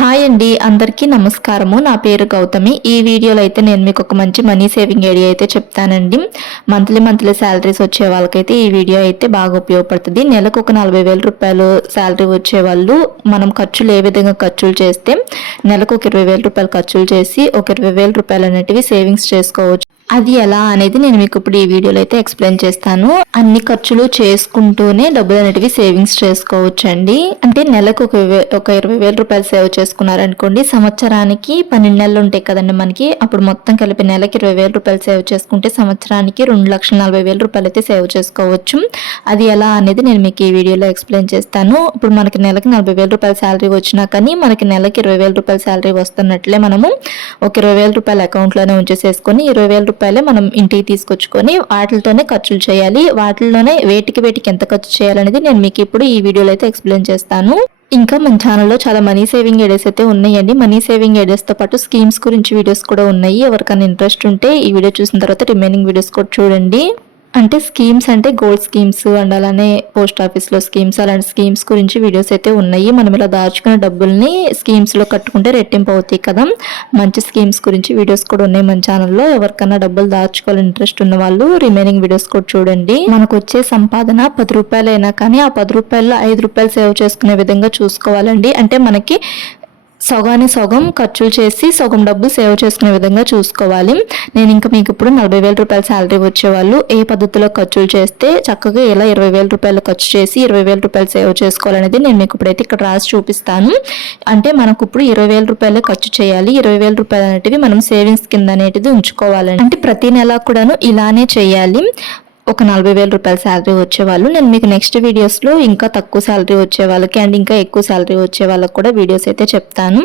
Hi అండి, అందరికీ నమస్కారము. నా పేరు గౌతమి. ఈ వీడియోలో అయితే నేను మీకు ఒక మంచి మనీ సేవింగ్ ఐడియా అయితే చెప్తానండి. మంత్లీ శాలరీస్ వచ్చే వాళ్ళకైతే ఈ వీడియో అయితే బాగా ఉపయోగపడుతుంది. నెలకు ఒక 40,000 రూపాయలు శాలరీ వచ్చే వాళ్ళు మనం ఖర్చులు ఏ విధంగా ఖర్చులు చేస్తే నెలకు ఒక 20,000 రూపాయలు ఖర్చులు చేసి ఒక 20,000 రూపాయలు అనేటివి సేవింగ్స్ చేసుకోవచ్చు. అది ఎలా అనేది నేను మీకు ఇప్పుడు ఈ వీడియోలో అయితే ఎక్స్ప్లెయిన్ చేస్తాను. అన్ని ఖర్చులు చేసుకుంటూనే డబ్బులు అనేటివి సేవింగ్స్ చేసుకోవచ్చు అండి. అంటే నెలకు ఒక 20,000 రూపాయలు సేవ్ చేసుకున్నారనుకోండి, సంవత్సరానికి 12 నెలలు ఉంటాయి కదండి మనకి. అప్పుడు మొత్తం కలిపి నెలకి 20,000 రూపాయలు సేవ్ చేసుకుంటే సంవత్సరానికి 2,40,000 రూపాయలు అయితే సేవ్ చేసుకోవచ్చు. అది ఎలా అనేది నేను మీకు ఈ వీడియోలో ఎక్స్ప్లెయిన్ చేస్తాను. ఇప్పుడు మనకి నెలకి 40,000 రూపాయల శాలరీ వచ్చినా కానీ మనకి నెలకి 20,000 రూపాయల శాలరీ వస్తున్నట్లే మనము ఒక 20,000 రూపాయల అకౌంట్లోనే ఉంచేసేసుకొని 20,000 రూపాయలే మనం ఇంటికి తీసుకొచ్చుకొని వాటితోనే ఖర్చులు చేయాలి. వాటిలోనే వేటికి ఎంత ఖర్చు చేయాలనేది నేను మీకు ఇప్పుడు ఈ వీడియోలో అయితే ఎక్స్ప్లెయిన్ చేస్తాను. ఇంకా మన ఛానల్లో చాలా మనీ సేవింగ్ ఐడియాస్ అయితే ఉన్నాయండి. మనీ సేవింగ్ ఐడియాస్తో పాటు స్కీమ్స్ గురించి వీడియోస్ కూడా ఉన్నాయి. ఎవరికైనా ఇంట్రెస్ట్ ఉంటే ఈ వీడియో చూసిన తర్వాత రిమైనింగ్ వీడియోస్ కూడా చూడండి. అంటే స్కీమ్స్ అంటే గోల్డ్ స్కీమ్స్ అండ్ అలానే పోస్ట్ ఆఫీస్లో స్కీమ్స్, అలాంటి స్కీమ్స్ గురించి వీడియోస్ అయితే ఉన్నాయి. మనం ఇలా దాచుకున్న డబ్బుల్ని స్కీమ్స్లో కట్టుకుంటే రెట్టింపు అవుతాయి కదా. మంచి స్కీమ్స్ గురించి వీడియోస్ కూడా ఉన్నాయి మన ఛానల్లో. ఎవరికైనా డబ్బులు దాచుకోవాలని ఇంట్రెస్ట్ ఉన్న వాళ్ళు రిమైనింగ్ వీడియోస్ కూడా చూడండి. మనకు వచ్చే సంపాదన 10 రూపాయలు అయినా కానీ ఆ 10 రూపాయల్లో 5 రూపాయలు సేవ్ చేసుకునే విధంగా చూసుకోవాలండి. అంటే మనకి సగం ఖర్చులు చేసి సగం డబ్బు సేవ్ చేసుకునే విధంగా చూసుకోవాలి. నేను ఇంకా మీకు ఇప్పుడు 40,000 రూపాయల శాలరీ వచ్చేవాళ్ళు ఏ పద్ధతిలో ఖర్చులు చేస్తే చక్కగా ఎలా 20,000 రూపాయలు ఖర్చు చేసి 20,000 రూపాయలు సేవ్ చేసుకోవాలనేది నేను మీకు ఇప్పుడైతే ఇక్కడ రాసి చూపిస్తాను. అంటే మనకు ఇప్పుడు 20,000 రూపాయలు ఖర్చు చేయాలి. 20,000 రూపాయలు అనేటివి మనం సేవింగ్స్ కింద అనేటిది ఉంచుకోవాలండి. అంటే ప్రతి నెల కూడాను ఇలానే చేయాలి. ఒక 40,000 రూపాయల శాలరీ వచ్చేవాళ్ళు నేను మీకు నెక్స్ట్ వీడియోస్లో ఇంకా తక్కువ శాలరీ వచ్చే వాళ్ళకి అండ్ ఇంకా ఎక్కువ శాలరీ వచ్చే వాళ్ళకి కూడా వీడియోస్ అయితే చెప్తాను.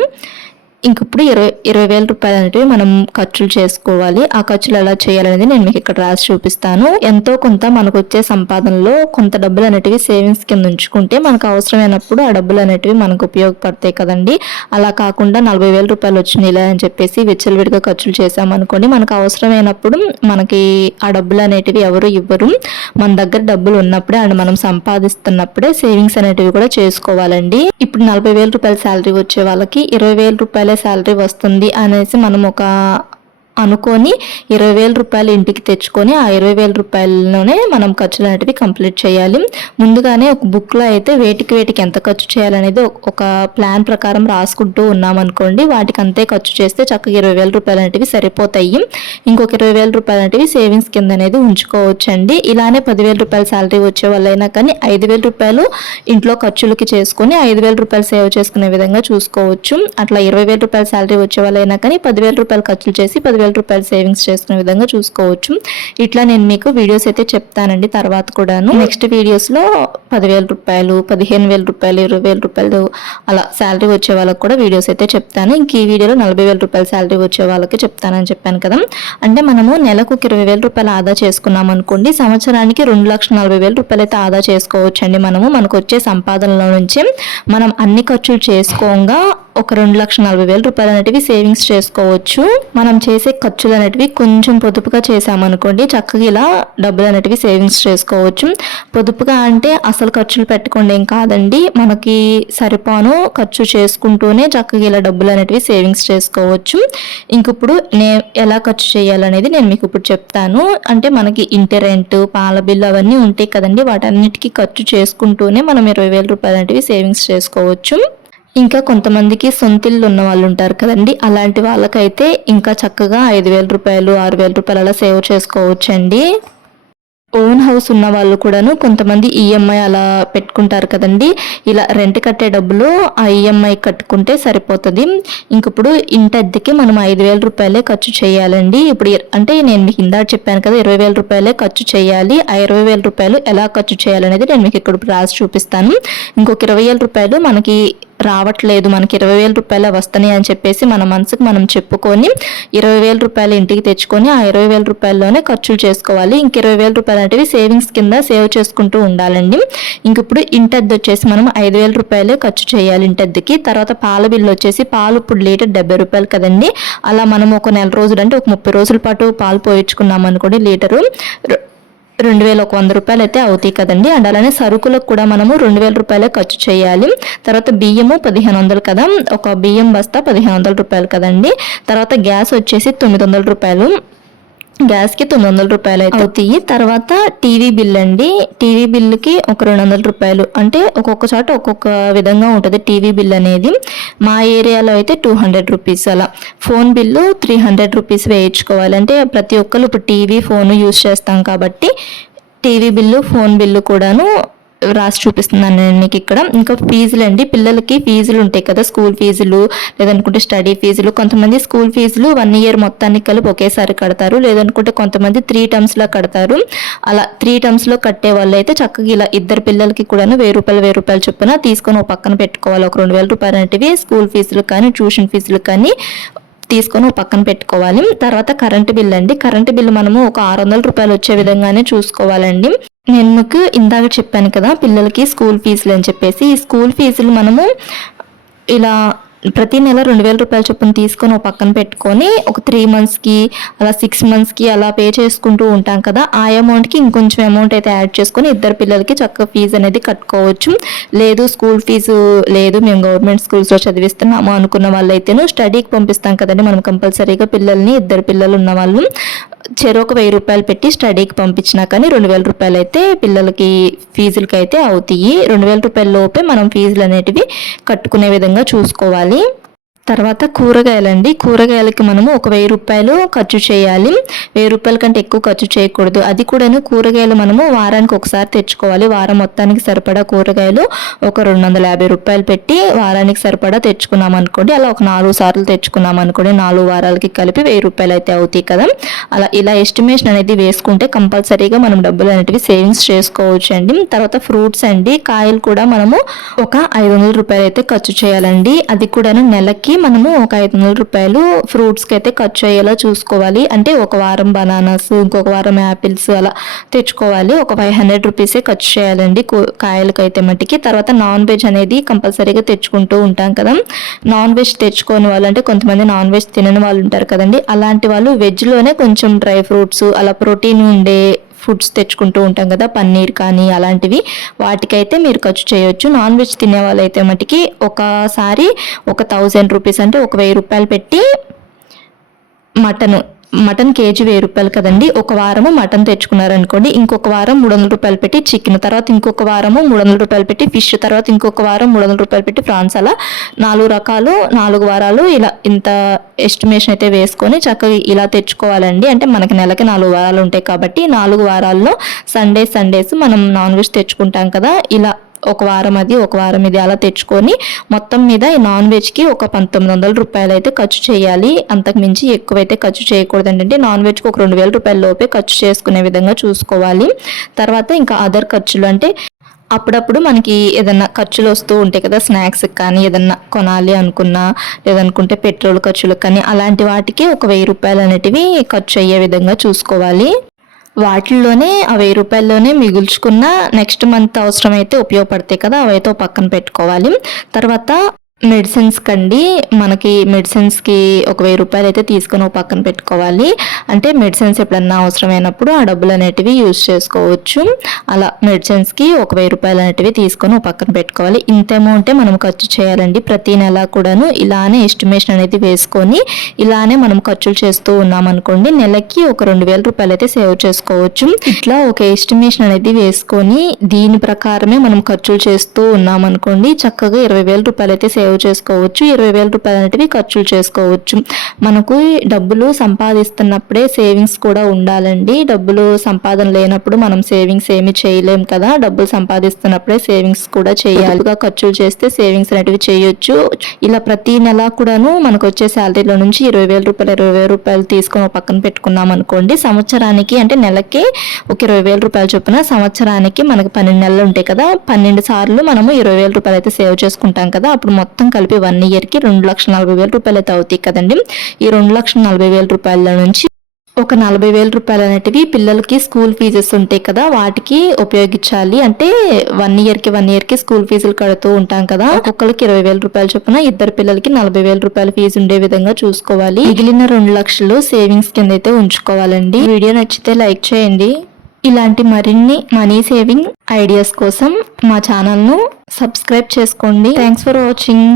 ఇంక ఇప్పుడు 20,000 రూపాయలు అనేవి మనం ఖర్చులు చేసుకోవాలి. ఆ ఖర్చులు ఎలా చేయాలనేది నేను మీకు ఇక్కడ రాసి చూపిస్తాను. ఎంతో కొంత మనకు వచ్చే సంపాదనలో కొంత డబ్బులు అనేటివి సేవింగ్స్ కింద ఉంచుకుంటే మనకు అవసరమైనప్పుడు ఆ డబ్బులు అనేటివి మనకు ఉపయోగపడతాయి కదండి. అలా కాకుండా 40,000 రూపాయలు వచ్చినాయిలే అని చెప్పేసి విచ్చలవిడిగా ఖర్చులు చేసామనుకోండి, మనకు అవసరమైనప్పుడు మనకి ఆ డబ్బులు అనేటివి ఎవరు ఇవ్వరు. మన దగ్గర డబ్బులు ఉన్నప్పుడే అండ్ మనం సంపాదిస్తున్నప్పుడే సేవింగ్స్ అనేటివి కూడా చేసుకోవాలండి. ఇప్పుడు 40,000 రూపాయల శాలరీ వచ్చే వాళ్ళకి 20,000 రూపాయల శాలరీ వస్తుంది అనేసి మనం ఒక అనుకొని 20,000 రూపాయలు ఇంటికి తెచ్చుకొని ఆ 20,000 రూపాయలలోనే మనం ఖర్చులు అనేటివి కంప్లీట్ చేయాలి. ముందుగానే ఒక బుక్లో అయితే వేటికి ఎంత ఖర్చు చేయాలనేది ఒక ప్లాన్ ప్రకారం రాసుకుంటూ ఉన్నామనుకోండి, వాటికి అంతే ఖర్చు చేస్తే చక్కగా 20,000 రూపాయలు అనేటివి సరిపోతాయి. ఇంకొక 20,000 రూపాయలు అనేటివి సేవింగ్స్ కింద అనేది ఉంచుకోవచ్చండి. ఇలానే 10,000 రూపాయల శాలరీ వచ్చే వాళ్ళైనా కానీ 5,000 రూపాయలు ఇంట్లో ఖర్చులకి చేసుకొని 5,000 రూపాయలు సేవ్ చేసుకునే విధంగా చూసుకోవచ్చు. అట్లా 20,000 రూపాయల శాలరీ వచ్చే వాళ్ళైనా కానీ 10,000 రూపాయలు ఖర్చులు చేసి 10,000 రూపాయలు సేవింగ్స్ చేసుకునే విధంగా చూసుకోవచ్చు. ఇట్లా నేను మీకు వీడియోస్ అయితే చెప్తానండి తర్వాత కూడాను. నెక్స్ట్ వీడియోస్ లో 10,000 రూపాయలు, 15,000 రూపాయలు, 20,000 రూపాయలు అలా శాలరీ వచ్చే వాళ్ళకి కూడా వీడియోస్ అయితే చెప్తాను. ఇంక ఈ వీడియోలో 40,000 రూపాయల శాలరీ వచ్చే వాళ్ళకి చెప్తానని చెప్పాను కదా. అంటే మనము నెలకు 20,000 రూపాయలు ఆదా చేసుకున్నాం అనుకోండి, సంవత్సరానికి 2,40,000 రూపాయలు అయితే ఆదా చేసుకోవచ్చు అండి. మనకు వచ్చే సంపాదనలో నుంచి మనం అన్ని ఖర్చులు చేసుకోగా ఒక 2,40,000 రూపాయలు అనేటివి సేవింగ్స్ చేసుకోవచ్చు. మనం చేసే ఖర్చులు అనేటివి కొంచెం పొదుపుగా చేసామనుకోండి, చక్కగా ఇలా డబ్బులు అనేటివి సేవింగ్స్ చేసుకోవచ్చు. పొదుపుగా అంటే అసలు ఖర్చులు పెట్టుకోండి ఏం కాదండి, మనకి సరిపోను ఖర్చు చేసుకుంటూనే చక్కగా ఇలా డబ్బులు అనేటివి సేవింగ్స్ చేసుకోవచ్చు. ఇంక ఇప్పుడు ఎలా ఖర్చు చేయాలనేది నేను మీకు ఇప్పుడు చెప్తాను. అంటే మనకి ఇంటి రెంట్, పాల బిల్లు అవన్నీ ఉంటాయి కదండి, వాటన్నిటికీ ఖర్చు చేసుకుంటూనే మనం 20,000 రూపాయలు అనేటివి సేవింగ్స్ చేసుకోవచ్చు. ఇంకా కొంతమందికి సొంతిల్లు ఉన్న వాళ్ళు ఉంటారు కదండి, అలాంటి వాళ్ళకైతే ఇంకా చక్కగా 5,000 రూపాయలు, 6,000 రూపాయలు అలా సేవ్ చేసుకోవచ్చండి. ఓన్ హౌస్ ఉన్న వాళ్ళు కూడాను కొంతమంది ఈఎంఐ అలా పెట్టుకుంటారు కదండి, ఇలా రెంట్ కట్టే డబ్బులు ఆ ఈఎంఐ కట్టుకుంటే సరిపోతుంది. ఇంకప్పుడు ఇంటి అద్దెకి మనం 5,000 రూపాయలే ఖర్చు చేయాలండి. ఇప్పుడు అంటే నేను మీకు ఇందాక చెప్పాను కదా 20,000 రూపాయలే ఖర్చు చేయాలి. ఆ 20,000 రూపాయలు ఎలా ఖర్చు చేయాలనేది నేను మీకు ఇక్కడ రాసి చూపిస్తాను. ఇంకొక 20,000 రూపాయలు మనకి రావట్లేదు, మనకి 20,000 రూపాయలు వస్తున్నాయి అని చెప్పేసి మన మనసుకు మనం చెప్పుకొని 20,000 రూపాయలు ఇంటికి తెచ్చుకొని ఆ 20,000 రూపాయల్లోనే ఖర్చులు చేసుకోవాలి. ఇంక 20,000 రూపాయలు అనేవి సేవింగ్స్ కింద సేవ్ చేసుకుంటూ ఉండాలండి. ఇంక ఇప్పుడు ఇంటద్దె వచ్చేసి మనం 5,000 రూపాయలే ఖర్చు చేయాలి ఇంటద్దెకి. తర్వాత పాల బిల్లు వచ్చేసి పాలు ఇప్పుడు లీటర్ 70 రూపాయలు కదండి, అలా మనం ఒక నెల రోజులు అంటే ఒక 30 రోజుల పాటు పాలు పోయించుకున్నాం అనుకోండి, లీటరు 2100 రూపాయలు అయితే అవుతాయి కదండి. అండ్ అలానే సరుకులకు కూడా మనము 2000 రూపాయలే ఖర్చు చేయాలి. తర్వాత బియ్యము 1500 కదా, ఒక బియ్యం బస్తా 1500 రూపాయలు కదండి. తర్వాత గ్యాస్ వచ్చేసి 900 రూపాయలు, గ్యాస్కి 900 రూపాయలు అయితే అవుతాయి. తర్వాత టీవీ బిల్ అండి, టీవీ బిల్లుకి ఒక 200 రూపాయలు, అంటే ఒక్కొక్క చోట ఒక్కొక్క విధంగా ఉంటుంది టీవీ బిల్ అనేది. మా ఏరియాలో అయితే 200 రూపీస్ అలా. ఫోన్ బిల్లు 300 రూపీస్ వేయించుకోవాలి, అంటే ప్రతి ఒక్కరు ఇప్పుడు టీవీ ఫోన్ యూజ్ చేస్తాం కాబట్టి టీవీ బిల్లు ఫోన్ బిల్లు కూడాను రాసి చూపిస్తున్నాను నేను మీకు ఇక్కడ. ఇంకా ఫీజులు అండి, పిల్లలకి ఫీజులు ఉంటాయి కదా, స్కూల్ ఫీజులు లేదనుకుంటే స్టడీ ఫీజులు. కొంతమంది స్కూల్ ఫీజులు 1 ఇయర్ మొత్తానికి కలిపి ఒకేసారి కడతారు, లేదనుకుంటే కొంతమంది 3 టర్మ్స్లో కడతారు. అలా 3 టర్మ్స్లో కట్టే వాళ్ళు అయితే చక్కగా ఇలా ఇద్దరు పిల్లలకి కూడా 1000 రూపాయలు చొప్పున తీసుకొని ఒక పక్కన పెట్టుకోవాలి. ఒక 2000 రూపాయలు అనేటివి స్కూల్ ఫీజులు కానీ ట్యూషన్ ఫీజులు కానీ తీసుకొని పక్కన పెట్టుకోవాలి. తర్వాత కరెంటు బిల్ అండి, కరెంటు బిల్లు మనము ఒక 600 రూపాయలు వచ్చే విధంగానే చూసుకోవాలండి. నేను మీకు ఇందాక చెప్పాను కదా పిల్లలకి స్కూల్ ఫీజులు అని చెప్పేసి, ఈ స్కూల్ ఫీజులు మనము ఇలా ప్రతి నెల 2000 రూపాయల చొప్పున తీసుకొని ఒక పక్కన పెట్టుకొని ఒక 3 మంత్స్కి అలా 6 మంత్స్కి అలా పే చేసుకుంటూ ఉంటాం కదా, ఆ అమౌంట్కి ఇంకొంచెం అమౌంట్ అయితే యాడ్ చేసుకొని ఇద్దరు పిల్లలకి చక్కగా ఫీజు అనేది కట్టుకోవచ్చు. లేదు స్కూల్ ఫీజు లేదు మేము గవర్నమెంట్ స్కూల్స్లో చదివిస్తున్నాము అనుకున్న వాళ్ళైతేను స్టడీకి పంపిస్తాం కదండి మనం కంపల్సరీగా పిల్లల్ని, ఇద్దరు పిల్లలు ఉన్న వాళ్ళు చెరొక 1000 రూపాయలు పెట్టి స్టడీకి పంపించినా కానీ 2000 రూపాయలు అయితే పిల్లలకి ఫీజులకి అయితే అవుతాయి. 2000 రూపాయల లోపే మనం ఫీజులు అనేటివి కట్టుకునే విధంగా చూసుకోవాలి. తర్వాత కూరగాయలండి, కూరగాయలకి మనము ఒక 1000 రూపాయలు ఖర్చు చేయాలి. 1000 రూపాయల కంటే ఎక్కువ ఖర్చు చేయకూడదు. అది కూడాను కూరగాయలు మనము వారానికి ఒకసారి తెచ్చుకోవాలి. వారం మొత్తానికి సరిపడా కూరగాయలు ఒక 250 రూపాయలు పెట్టి వారానికి సరిపడా తెచ్చుకున్నాం అనుకోండి, అలా ఒక 4 సార్లు తెచ్చుకున్నాం అనుకోండి, 4 వారాలకి కలిపి 1000 రూపాయలు అయితే అవుతాయి కదా. అలా ఇలా ఎస్టిమేషన్ అనేది వేసుకుంటే కంపల్సరీగా మనం డబ్బులు అనేటివి సేవింగ్స్ చేసుకోవచ్చు అండి. తర్వాత ఫ్రూట్స్ అండి, కాయలు కూడా మనము ఒక 500 రూపాయలు అయితే ఖర్చు చేయాలండి. అది కూడాను నెలకి మనము ఒక 500 రూపాయలు ఫ్రూట్స్కి అయితే ఖర్చు అయ్యేలా చూసుకోవాలి. అంటే ఒక వారం బనానాస్, ఇంకొక వారం యాపిల్స్ అలా తెచ్చుకోవాలి. ఒక 500 రూపీసే ఖర్చు చేయాలండి కాయలకైతే మట్టికి. తర్వాత నాన్ వెజ్ అనేది కంపల్సరీగా తెచ్చుకుంటూ ఉంటాం కదా, నాన్ వెజ్ తెచ్చుకోని వాళ్ళు అంటే కొంతమంది నాన్ వెజ్ తినని వాళ్ళు ఉంటారు కదండి, అలాంటి వాళ్ళు వెజ్లోనే కొంచెం డ్రై ఫ్రూట్స్ అలా ప్రోటీన్ ఉండే ఫుడ్స్ తెచ్చుకుంటూ ఉంటాం కదా, పన్నీర్ కానీ అలాంటివి, వాటికైతే మీరు ఖర్చు చేయొచ్చు. నాన్ వెజ్ తినే వాళ్ళైతే మటుకి ఒకసారి ఒక 1000 రూపీస్ అంటే ఒక 1000 రూపాయలు పెట్టి మటన్ కేజీ 1000 రూపాయలు కదండి, ఒక వారము మటన్ తెచ్చుకున్నారనుకోండి, ఇంకొక వారం 300 రూపాయలు పెట్టి చికెన్, తర్వాత ఇంకొక వారము 300 రూపాయలు పెట్టి ఫిష్, తర్వాత ఇంకొక వారం 300 రూపాయలు పెట్టి ప్రాన్స్, అలా 4 రకాలు 4 వారాలు ఇలా ఇంత ఎస్టిమేషన్ అయితే వేసుకొని చక్కగా ఇలా తెచ్చుకోవాలండి. అంటే మనకి నెలకి 4 వారాలు ఉంటాయి కాబట్టి 4 వారాల్లో సండేస్ మనం నాన్ వెజ్ తెచ్చుకుంటాం కదా, ఇలా ఒక వారం అది ఒక వారం ఇది అలా తెచ్చుకొని మొత్తం మీద ఈ నాన్ వెజ్కి ఒక 1900 రూపాయలు అయితే ఖర్చు చేయాలి. అంతకు మించి ఎక్కువైతే ఖర్చు చేయకూడదండి. అంటే నాన్ వెజ్కి ఒక 2000 రూపాయల లోపే ఖర్చు చేసుకునే విధంగా చూసుకోవాలి. తర్వాత ఇంకా అదర్ ఖర్చులు అంటే అప్పుడప్పుడు మనకి ఏదన్నా ఖర్చులు వస్తూ ఉంటాయి కదా, స్నాక్స్కి కానీ ఏదన్నా కొనాలి అనుకున్నా, లేదనుకుంటే పెట్రోల్ ఖర్చులకు కానీ అలాంటి వాటికి ఒక 1000 రూపాయలు అనేటివి ఖర్చు అయ్యే విధంగా చూసుకోవాలి. వాటిల్లోనే ఆ 1000 రూపాయల్లోనే మిగుల్చుకున్న నెక్స్ట్ మంత్ అవసరమైతే ఉపయోగపడతాయి కదా, అవైతే పక్కన పెట్టుకోవాలి. తర్వాత మెడిసిన్స్ కండి, మనకి మెడిసిన్స్కి ఒక 1000 రూపాయలు అయితే తీసుకొని ఒక పక్కన పెట్టుకోవాలి. అంటే మెడిసిన్స్ ఎప్పుడన్నా అవసరమైనప్పుడు ఆ డబ్బులు అనేటివి యూజ్ చేసుకోవచ్చు. అలా మెడిసిన్స్కి ఒక 1000 రూపాయలు అనేటివి తీసుకొని ఒక పక్కన పెట్టుకోవాలి. ఇంత అమౌంటే మనం ఖర్చు చేయాలండి ప్రతి నెల కూడాను. ఇలానే ఎస్టిమేషన్ అనేది వేసుకొని ఇలానే మనం ఖర్చులు చేస్తూ ఉన్నామనుకోండి, నెలకి ఒక 2000 రూపాయలు అయితే సేవ్ చేసుకోవచ్చు. ఇట్లా ఒక ఎస్టిమేషన్ అనేది వేసుకొని దీని ప్రకారమే మనం ఖర్చులు చేస్తూ ఉన్నామనుకోండి, చక్కగా 20,000 రూపాయలు అయితే సేవ్ చేసుకోవచ్చు. 20,000 రూపాయలు అనేటివి ఖర్చులు చేసుకోవచ్చు. మనకు డబ్బులు సంపాదిస్తున్నప్పుడే సేవింగ్స్ కూడా ఉండాలండి. డబ్బులు సంపాదన లేనప్పుడు మనం సేవింగ్స్ ఏమి చేయలేం కదా, డబ్బులు సంపాదిస్తున్నప్పుడే సేవింగ్స్ కూడా చేయాలి. ఖర్చులు చేస్తే సేవింగ్స్ అనేటివి చేయొచ్చు. ఇలా ప్రతి నెల కూడాను మనకు వచ్చే శాలరీలో నుంచి 20,000 రూపాయలు తీసుకొని పక్కన పెట్టుకున్నాం అనుకోండి, సంవత్సరానికి అంటే నెలకి ఒక 20,000 రూపాయలు చొప్పున సంవత్సరానికి మనకి 12 నెలలు ఉంటాయి కదా, 12 సార్లు మనము 20,000 రూపాయలు అయితే సేవ్ చేసుకుంటాం కదా, అప్పుడు మొత్తం కలిపి 1 ఇయర్కి 2,40,000 రూపాయలు అయితే అవుతాయి కదండి. ఈ 2,40,000 రూపాయల నుంచి ఒక 40,000 రూపాయలు అనేటివి పిల్లలకి స్కూల్ ఫీజెస్ ఉంటాయి కదా, వాటికి ఉపయోగించాలి. అంటే 1 ఇయర్కి స్కూల్ ఫీజులు కడుతూ ఉంటాం కదా, ఒక్కొక్కరికి 20,000 రూపాయలు చొప్పున ఇద్దరు పిల్లలకి 40,000 రూపాయల ఫీజు ఉండే విధంగా చూసుకోవాలి. మిగిలిన 2 లక్షలు సేవింగ్స్ కింద అయితే ఉంచుకోవాలండి. వీడియో నచ్చితే లైక్ చేయండి. ఇలాంటి మరిన్ని మనీ సేవింగ్ ఐడియాస్ కోసం మా ఛానల్ను సబ్స్క్రైబ్ చేసుకోండి. Thanks for watching.